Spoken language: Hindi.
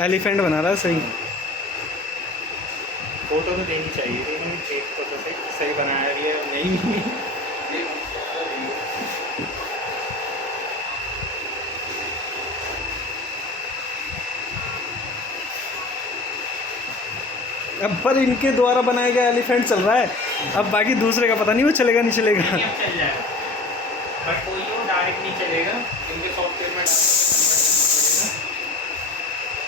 एलिफेंट बना रहा है सही। फोटो तो देनी चाहिए, लेकिन एक फोटो से सही बनाया भी है नहीं। अब पर इनके द्वारा बनाया गया एलिफेंट चल रहा है, अब बाकी दूसरे का पता नहीं वो चलेगा नहीं चलेगा। नहीं, अब चल जाएगा, बट कोई वो डायरेक्ट नहीं चलेगा, इनके सॉफ्टवेयर में